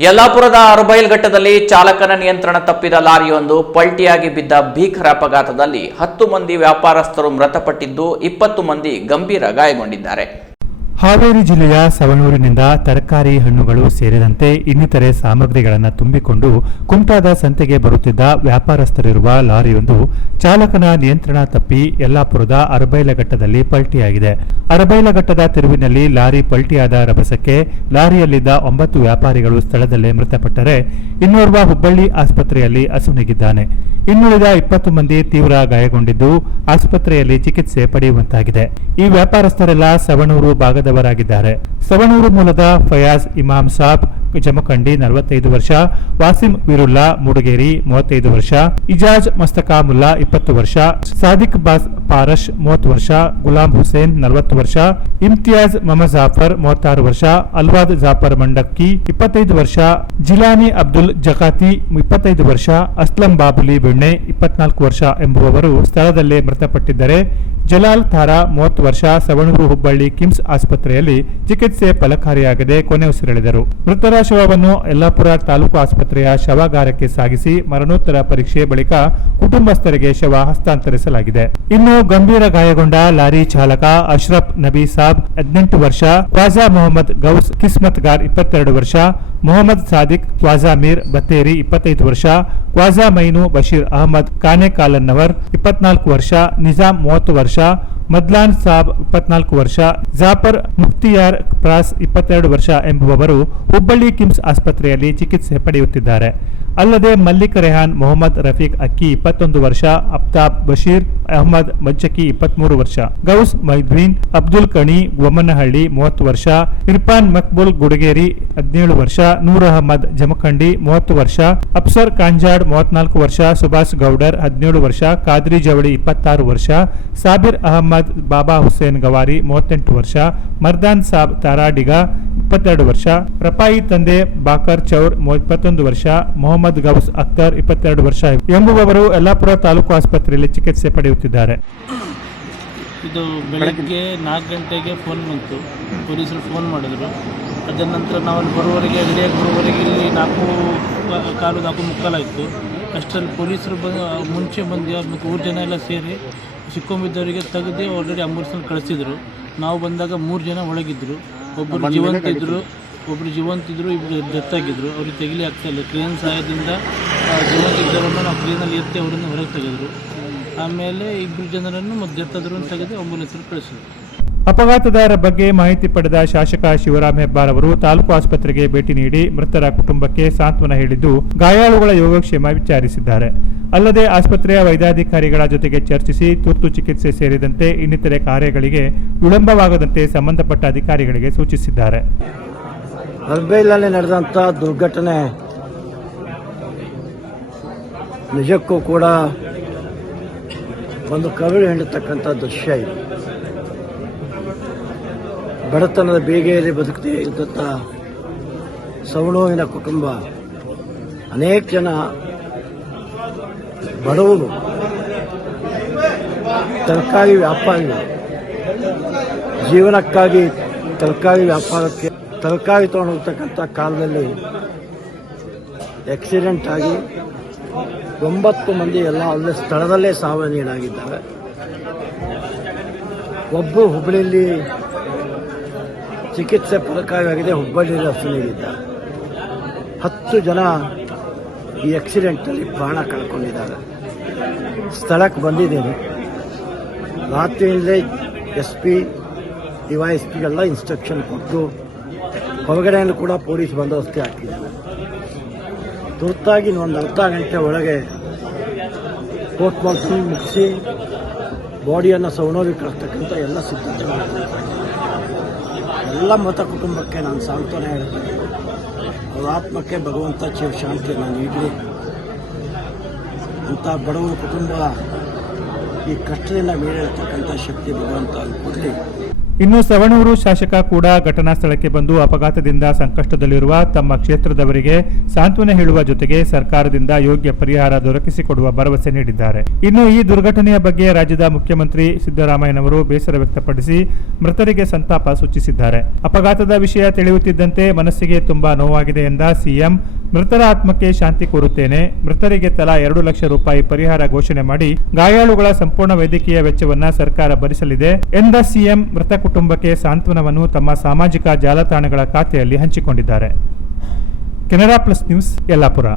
ಯಲ್ಲಾಪುರದ ಅರಬೈಲ್ ಘಟ್ಟದಲ್ಲಿ ಚಾಲಕನ ನಿಯಂತ್ರಣ ತಪ್ಪಿದ ಲಾರಿಯೊಂದು ಪಲ್ಟಿಯಾಗಿ ಬಿದ್ದ ಭೀಕರ ಅಪಘಾತದಲ್ಲಿ ಹತ್ತು ಮಂದಿ ವ್ಯಾಪಾರಸ್ಥರು ಮೃತಪಟ್ಟಿದ್ದು ಇಪ್ಪತ್ತು ಮಂದಿ ಗಂಭೀರ ಗಾಯಗೊಂಡಿದ್ದಾರೆ. ಹಾವೇರಿ ಜಿಲ್ಲೆಯ ಸವಣೂರಿನಿಂದ ತರಕಾರಿ ಹಣ್ಣುಗಳು ಸೇರಿದಂತೆ ಇನ್ನಿತರೆ ಸಾಮಗ್ರಿಗಳನ್ನು ತುಂಬಿಕೊಂಡು ಕುಮಟಾದ ಸಂತೆಗೆ ಬರುತ್ತಿದ್ದ ವ್ಯಾಪಾರಸ್ಥರಿರುವ ಲಾರಿಯೊಂದು ಚಾಲಕನ ನಿಯಂತ್ರಣ ತಪ್ಪಿ ಯಲ್ಲಾಪುರದ ಅರಬೈಲಘಟ್ಟದಲ್ಲಿ ಪಲ್ಟಿಯಾಗಿದೆ. ಅರಬೈಲಘಟ್ಟದ ತಿರುವಿನಲ್ಲಿ ಲಾರಿ ಪಲ್ಟಿಯಾದ ರಭಸಕ್ಕೆ ಲಾರಿಯಲ್ಲಿದ್ದ ಒಂಬತ್ತು ವ್ಯಾಪಾರಿಗಳು ಸ್ಥಳದಲ್ಲೇ ಮೃತಪಟ್ಟರೆ ಇನ್ನೋರ್ವ ಹುಬ್ಬಳ್ಳಿ ಆಸ್ಪತ್ರೆಯಲ್ಲಿ ಅಸುನೀಗಿದ್ದಾನೆ ಇನ್ನುಳಿದ ಇಪ್ಪತ್ತು ಮಂದಿ ತೀವ್ರ ಗಾಯಗೊಂಡಿದ್ದು ಆಸ್ಪತ್ರೆಯಲ್ಲಿ ಚಿಕಿತ್ಸೆ ಪಡೆಯುವಂತಾಗಿದೆ. ಈ ವ್ಯಾಪಾರಸ್ಥರೆಲ್ಲ ಸವಣೂರು ಭಾಗದವರಾಗಿದ್ದಾರೆ ಸವಣೂರು ಮೂಲದ ಫಯಾಜ್ ಇಮಾಮ್ ಸಾಬ್, ಜಮಖಂಡಿ ನಲವತ್ತೈದು ವರ್ಷ, ವಾಸಿಂ ವಿರುಲ್ಲಾ ಮೂಡಗೇರಿ ಮೂವತ್ತೈದು ವರ್ಷ, ಇಜಾಜ್ ಮಸ್ತಕಾಮುಲ್ಲಾ ಇಪ್ಪತ್ತು ವರ್ಷ, ಸಾದಿಕ್ ಬಾಸ್ ಪಾರಶ್ ಮೂವತ್ತು ವರ್ಷ, ಗುಲಾಂ ಹುಸೇನ್ ನಲವತ್ತು ವರ್ಷ, ಇಮ್ತಿಯಾಜ್ ಮಮಜಾಫರ್ ಜಾಫರ್ ಮೂವತ್ತಾರು ವರ್ಷ, ಅಲ್ವಾದ್ ಜಾಫರ್ ಮಂಡಕ್ಕಿ ಇಪ್ಪತ್ತೈದು ವರ್ಷ, ಜಿಲಾನಿ ಅಬ್ದುಲ್ ಜಕಾತಿ ಇಪ್ಪತ್ತೈದು ವರ್ಷ, ಅಸ್ಲಂ ಬಾಬುಲಿ ಬೆಣ್ಣೆ ಇಪ್ಪತ್ನಾಲ್ಕು ವರ್ಷ ಎಂಬುವವರು ಸ್ಥಳದಲ್ಲೇ ಮೃತಪಟ್ಟಿದ್ದರೆ, ಜಲಾಲ್ ತಾರಾ ಮೂವತ್ತು ವರ್ಷ ಸವಣೂರು ಹುಬ್ಬಳ್ಳಿ ಕಿಮ್ಸ್ ಆಸ್ಪತ್ರೆಯಲ್ಲಿ ಚಿಕಿತ್ಸೆ ಫಲಕಾರಿಯಾಗದೆ ಕೊನೆ ಉಸಿರೆಳೆದರು. ಮೃತರ ಶವವನ್ನು ಯಲ್ಲಾಪುರ ತಾಲೂಕು ಆಸ್ಪತ್ರೆಯ ಶವಾಗಾರಕ್ಕೆ ಸಾಗಿಸಿ ಮರಣೋತ್ತರ ಪರೀಕ್ಷೆ ಬಳಿಕ ಕುಟುಂಬಸ್ಥರಿಗೆ ಶವ ಹಸ್ತಾಂತರಿಸಲಾಗಿದೆ. ಇನ್ನು ಗಂಭೀರ ಗಾಯಗೊಂಡ ಲಾರಿ ಚಾಲಕ ಅಶ್ರಫ್ ನಬಿ ಸಾಬ್, ಹದಿನೆಂಟು ವರ್ಷ ಕ್ವಾಜಾ ಮೊಹಮ್ಮದ್ ಗೌಸ್ ಕಿಸ್ಮತ್ ಗಾರ್ ಇಪ್ಪತ್ತೆರಡು ವರ್ಷ ಮೊಹಮ್ಮದ್ ಸಾದಿಕ್, ಕ್ವಾಜಾ ಮೀರ್ ಬತ್ತೇರಿ ಇಪ್ಪತ್ತೈದು ವರ್ಷ, ಕ್ವಾಜಾ ಮೈನು ಬಶೀರ್ ಅಹಮದ್ ಕಾನೆಕಾಲನ್ನವರ್ ಇಪ್ಪತ್ನಾಲ್ಕು ವರ್ಷ ನಿಜಾಮ್ ಮೂವತ್ತು ವರ್ಷ, ಮದ್ಲಾನ್ ಸಾಬ್ ಇಪ್ಪತ್ನಾಲ್ಕು ವರ್ಷ, ಜಾಫರ್ ಮುಕ್ತಿಯಾರ್ ಪ್ರಾಸ್ ಇಪ್ಪತ್ತೆರಡು ವರ್ಷ ಎಂಬುವವರು ಹುಬ್ಬಳ್ಳಿ ಕಿಮ್ಸ್ ಆಸ್ಪತ್ರೆಯಲ್ಲಿ ಚಿಕಿತ್ಸೆ ಪಡೆಯುತ್ತಿದ್ದಾರೆ. ಅಲ್ಲದೆ ಮಲ್ಲಿಕ್ ರೆಹಾನ್, ಮೊಹಮ್ಮದ್ ರಫೀಕ್ ಅಕ್ಕಿ ಇಪ್ಪತ್ತೊಂದು ವರ್ಷ ಅಫ್ತಾಬ್ ಬಶೀರ್ ಅಹಮದ್ ಮಜ್ಜಕಿ ಇಪ್ಪತ್ಮೂರು ವರ್ಷ, ಗೌಸ್ ಮೈದ್ವೀನ್, ಅಬ್ದುಲ್ ಕಣಿ, ಗೊಮ್ಮನಹಳ್ಳಿ ಮೂವತ್ತು ವರ್ಷ, ಇರ್ಫಾನ್ ಮಕ್ಬುಲ್ ಗುಡಗೇರಿ ಹದಿನೇಳು ವರ್ಷ ನೂರ್ ಅಹಮದ್ ಜಮಖಂಡಿ, ಮೂವತ್ತು ವರ್ಷ, ಅಪ್ಸರ್ ಕಾಂಜಾಡ್, ಮೂವತ್ನಾಲ್ಕು ವರ್ಷ, ಸುಭಾಷ್ ಗೌಡರ್, ಹದಿನೇಳು ವರ್ಷ, ಖಾದ್ರಿ ಜವಳಿ, ಇಪ್ಪತ್ತಾರು ವರ್ಷ, ಸಾಬಿರ್ ಅಹಮದ್, ಬಾಬಾ ಹುಸೇನ್ ಗವಾರಿ, ಮೂವತ್ತೆಂಟು ವರ್ಷ, ಮರ್ದಾನ್ ಸಾಬ್ ತಾರಾಡಿಗ, ಇಪ್ಪತ್ತೆರಡು ವರ್ಷ ರಪಾಯಿ ತಂದೆ ಬಾಕರ್ ಚೌರ್ ಇಪ್ಪತ್ತೊಂದು ವರ್ಷ, ಮೊಹಮ್ಮದ್ ಗೌಸ್ ಅಖ್ತರ್, ಇಪ್ಪತ್ತೆರಡು ವರ್ಷ ಎಂಬುವವರು ಯಲ್ಲಾಪುರ ತಾಲೂಕು ಆಸ್ಪತ್ರೆಯಲ್ಲಿ ಚಿಕಿತ್ಸೆ ಪಡೆಯುತ್ತಿದ್ದಾರೆ. ಇದು ಬೆಳಗ್ಗೆ ನಾಲ್ಕು ಗಂಟೆಗೆ ಫೋನ್ ಬಂತು. ಪೊಲೀಸರು ಫೋನ್ ಮಾಡಿದ್ರು. ಅದರ ನಂತರ ನಾವು ಅಲ್ಲಿ ಬರುವವರೆಗೆ ರೆಡಿಯಾಗಿ ಬರುವವರೆಗೆ ಇಲ್ಲಿ ನಾಲ್ಕು ಕಾಲು ನಾಲ್ಕು ಮುಕ್ಕಾಲಾಯಿತು. ಅಷ್ಟರಲ್ಲಿ ಪೊಲೀಸರು ಬಂದು ಮುಂಚೆ ಬಂದು ಮೂರು ಜನ ಎಲ್ಲ ಸೇರಿ ಸಿಕ್ಕೊಂಬಿದ್ದವರಿಗೆ ತೆಗೆದು ಆಲ್ರೆಡಿ ಆಂಬುಲೆನ್ಸ್ನಲ್ಲಿ ಕಳಿಸಿದ್ರು. ನಾವು ಬಂದಾಗ ಮೂರು ಜನ ಒಳಗಿದ್ರು. ಒಬ್ಬರು ಜೀವಂತ ಇದ್ದರು ಒಬ್ಬರು ಜೀವಂತ ಇದ್ದರು ಇಬ್ಬರು ಡೆತ್ ಆಗಿದ್ರು ಅವ್ರಿಗೆ ತೆಗಿಲಿ ಆಗ್ತಾ ಇಲ್ಲ. ಕ್ರೇನ್ ಸಹಾಯದಿಂದ ಆ, ಜೀವಂತ ಇದ್ದವರನ್ನು ನಾವು ಕ್ರೇನಲ್ಲಿ ಎತ್ತಿ ಅವರನ್ನು ಹೊರಗೆ ತೆಗೆದ್ರು. ಆಮೇಲೆ ಇಬ್ಬರು ಜನರನ್ನು ಮತ್ತು ಡೆತ್ ಆದ್ರೂ ತೆಗೆದು ಆಂಬುಲೆನ್ಸಲ್ಲಿ ಕಳಿಸಿದ್ರು. ಅಪಘಾತದ ಬಗ್ಗೆ ಮಾಹಿತಿ ಪಡೆದ ಶಾಸಕ ಶಿವರಾಮ್ ಹೆಬ್ಬಾರ್ ಅವರು ತಾಲೂಕು ಆಸ್ಪತ್ರೆಗೆ ಭೇಟಿ ನೀಡಿ ಮೃತರ ಕುಟುಂಬಕ್ಕೆ ಸಾಂತ್ವನ ಹೇಳಿದ್ದು ಗಾಯಾಳುಗಳ ಯೋಗಕ್ಷೇಮ ವಿಚಾರಿಸಿದ್ದಾರೆ. ಅಲ್ಲದೆ ಆಸ್ಪತ್ರೆಯ ವೈದ್ಯಾಧಿಕಾರಿಗಳ ಜೊತೆಗೆ ಚರ್ಚಿಸಿ ತುರ್ತು ಚಿಕಿತ್ಸೆ ಸೇರಿದಂತೆ ಇನ್ನಿತರೆ ಕಾರ್ಯಗಳಿಗೆ ವಿಳಂಬವಾಗದಂತೆ ಸಂಬಂಧಪಟ್ಟ ಅಧಿಕಾರಿಗಳಿಗೆ ಸೂಚಿಸಿದ್ದಾರೆ. ನಡೆದಂಥ ದುರ್ಘಟನೆ ನಿಜಕ್ಕೂ ಕೂಡ ಒಂದು ಕರುಳು ದೃಶ್ಯ ಇದು. ಬಡತನದ ಬೇಗೆಯಲ್ಲಿ ಬದುಕದೇ ಇದ್ದಂಥ ಸವಣೋವಿನ ಕುಟುಂಬ ಅನೇಕ ಜನ ಬಡವರು. ತರಕಾರಿ ವ್ಯಾಪಾರಿಗಳು ಜೀವನಕ್ಕಾಗಿ ತರಕಾರಿ ವ್ಯಾಪಾರಕ್ಕೆ ತರಕಾರಿ ತಗೊಂಡು ಹೋಗ್ತಕ್ಕಂಥ ಕಾಲದಲ್ಲಿ ಆಕ್ಸಿಡೆಂಟ್ ಆಗಿ ಒಂಬತ್ತು ಮಂದಿ ಎಲ್ಲ ಅಲ್ಲೇ ಸ್ಥಳದಲ್ಲೇ ಸಾವನ್ನೀಡಾಗಿದ್ದಾರೆ. ಒಬ್ಬರು ಹುಬ್ಬಳ್ಳಿಯಲ್ಲಿ ಚಿಕಿತ್ಸೆ ಫಲಕಾರಿಯಾಗಿದೆ ಹುಬ್ಬಳ್ಳಿ ರಸ್ತೆಯಲ್ಲಿದ್ದ ಹತ್ತು ಜನ ಈ ಆಕ್ಸಿಡೆಂಟಲ್ಲಿ ಪ್ರಾಣ ಕಳ್ಕೊಂಡಿದ್ದಾರೆ. ಸ್ಥಳಕ್ಕೆ ಬಂದಿದ್ದೇನೆ. ರಾತ್ರಿಯಿಂದಲೇ ಎಸ್ ಪಿ ಡಿವೈ ಎಸ್ ಪಿಗೆಲ್ಲ ಇನ್ಸ್ಟ್ರಕ್ಷನ್ ಕೊಟ್ಟು ಹೊರಗಡೆಯನ್ನು ಕೂಡ ಪೊಲೀಸ್ ಬಂದೋಬಸ್ತಿ ಹಾಕಿದ್ದಾರೆ. ತುರ್ತಾಗಿ ಒಂದು ಅರ್ಧ ಗಂಟೆ ಒಳಗೆ ಪೋಸ್ಟ್ ಮಾರ್ಟಮ್ ಮುಗಿಸಿ, ಬಾಡಿಯನ್ನು ಸವಣೂರಿಗೆ ಕಳಿಸ್ತಕ್ಕಂಥ ಎಲ್ಲ ಸಿದ್ಧತೆ. ಎಲ್ಲ ಮತ ಕುಟುಂಬಕ್ಕೆ ನಾನು ಸಾಂತ್ವನ ಹೇಳ್ತೇನೆ. ಅವ್ರ ಆತ್ಮಕ್ಕೆ ಭಗವಂತ ಚಿರ ಶಾಂತಿಯನ್ನು ನೀಡಲಿ. ಅಂಥ ಬಡವರ ಕುಟುಂಬ ಈ ಕಷ್ಟದಿಂದ ಮೇಲಿರ್ತಕ್ಕಂಥ ಶಕ್ತಿ ಭಗವಂತ ಕೊಡಲಿ. ಇನ್ನು ಸವಣೂರು ಶಾಸಕ ಕೂಡ ಘಟನಾ ಸ್ಥಳಕ್ಕೆ ಬಂದು ಅಪಘಾತದಿಂದ ಸಂಕಷ್ಟದಲ್ಲಿರುವ ತಮ್ಮ ಕ್ಷೇತ್ರದವರಿಗೆ ಸಾಂತ್ವನ ಹೇಳುವ ಜೊತೆಗೆ ಸರ್ಕಾರದಿಂದ ಯೋಗ್ಯ ಪರಿಹಾರ ದೊರಕಿಸಿಕೊಡುವ ಭರವಸೆ ನೀಡಿದ್ದಾರೆ. ಇನ್ನು ಈ ದುರ್ಘಟನೆಯ ಬಗ್ಗೆ ರಾಜ್ಯದ ಮುಖ್ಯಮಂತ್ರಿ ಸಿದ್ದರಾಮಯ್ಯನವರು ಬೇಸರ ವ್ಯಕ್ತಪಡಿಸಿ ಮೃತರಿಗೆ ಸಂತಾಪ ಸೂಚಿಸಿದ್ದಾರೆ. ಅಪಘಾತದ ವಿಷಯ ತಿಳಿಯುತ್ತಿದ್ದಂತೆ ಮನಸ್ಸಿಗೆ ತುಂಬಾ ನೋವಾಗಿದೆ ಎಂದ ಸಿಎಂ, ಮೃತರ ಆತ್ಮಕ್ಕೆ ಶಾಂತಿ ಕೋರುತ್ತೇನೆ, ಮೃತರಿಗೆ ತಲಾ ಎರಡು ಲಕ್ಷ ರೂಪಾಯಿ ಪರಿಹಾರ ಘೋಷಣೆ ಮಾಡಿ ಗಾಯಾಳುಗಳ ಸಂಪೂರ್ಣ ವೈದ್ಯಕೀಯ ವೆಚ್ಚವನ್ನ ಸರ್ಕಾರ ಭರಿಸಲಿದೆ ಎಂದ ಸಿಎಂ ಮೃತ ಕುಟುಂಬಕ್ಕೆ ಸಾಂತ್ವನವನ್ನು ತಮ್ಮ ಸಾಮಾಜಿಕ ಜಾಲತಾಣಗಳ ಖಾತೆಯಲ್ಲಿ ಹಂಚಿಕೊಂಡಿದ್ದಾರೆ. Canara plus news Yellapur.